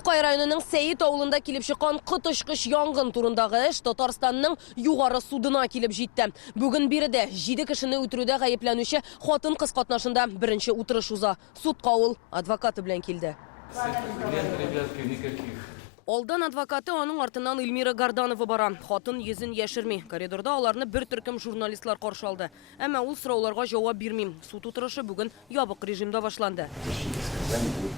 Тукай районының Сейит ауылында килеп шыққан қытышқыш яңғын турындагы эш Татарстанның югары судына килеп җитте. Бүген биредә 7 кешене үтерүдә гаепләнүче хатын кыз катнашында беренче утырыш уза. Судка ул адвокаты белән килде. Алдан адвокаты аның артыннан Эльмира Горданова бара. Хатын йөзен яшерми. Коридорда аларны бер төркем журналистлар каршы алды. Әмма ул сорауларга җавап бирми. Суд утырышы бүген ябык режимда башланды.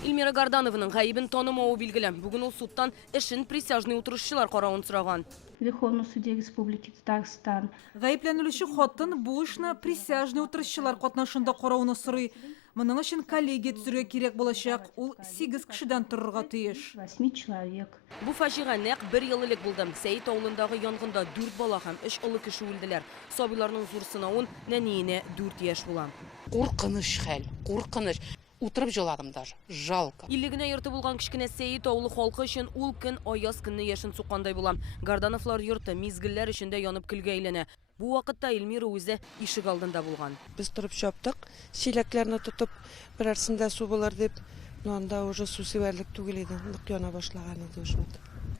Эльмира Горданованың гаебен танымауы билгеле. Бүген ул судтан эшен присяжный утырышчылар каравын сораган. Верховный суде Республики Татарстан. Гаепләнүче хатын бу эшне присяжный утырышчылар катнашында карауны сорый. Моның өчен коллегия төзергә кирәк булачак. Ул 8 кешедән торырга тиеш. 8 человек. Бу фаҗига нәкъ 1 ел элек булды. Сәйит авылындагы янгында 4 бала һәм 3 олы кеше үлделәр. Сабыйларның зур сынавын нәниенә 4 яшь була. Куркыныч хәл, куркыныч. Утырып җыладым даже. Жалко. Иллегенә йорты булган кичкенә Сәйит авылы халкы өчен ул көн аяз көнне яшен суккандай була. Гордановлар йорты мизгелләр эчендә янып көлгә әйләнә. Бу вакытта Эльмира үзе ишек алдында булган. Без торып чаптык, чиләкләрне тотып, берәрсендә су булыр дип, анда уже су сибәрлек түгел иде, нык яна башлаган иде шул.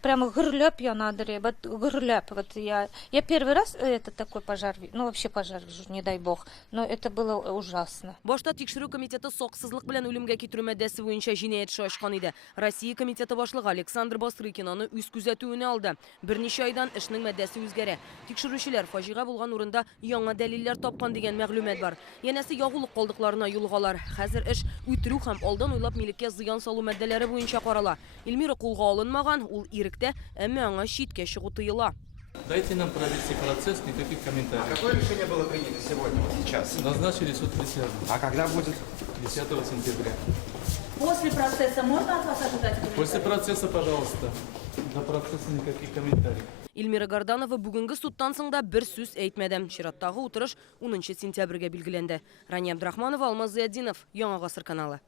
Прямо гырлеп янадыр, вот гырлеп. Вот я первый раз это такой пожар, ну вообще пожар вижу, не дай бог, но это было ужасно. Башта тикшерү комитеты саксызлык белән үлемгә китерү маддәсе буенча җинаять эше ачкан иде. Россия комитеты башлыгы Александр Бастрыкин аны үз күзәтүенә алды. Берничә айдан эшнең маддәсе үзгәрә. Тикшерүчеләр фаҗига булган урында яңа дәлилләр тапкан дигән мәгълүмат бар. Янәсе ягулык калдыкларына юлгалар. Хәзер эш үтерү һәм алдан уйлап милеккә зыян салу маддәләре буенча карала. Эльмира кулга алынмаган, ул әмма аңа читкә чыгу тыела. Дайте нам провести процесс, никаких комментариев. А какое решение было принято сегодня, вот сейчас? Назначили суд присяжных. А когда будет? 10 сентября. После процесса можно от вас ожидать? После процесса, пожалуйста. До процесса никаких комментариев. Эльмира Горданова бүгенге судтан соң да бер сүз әйтмәде. Чираттагы утырыш 10 сентябрьгә билгеләнде. Рания Абдрахманова, Алмаз Зияддинов, Яңа гасыр каналы.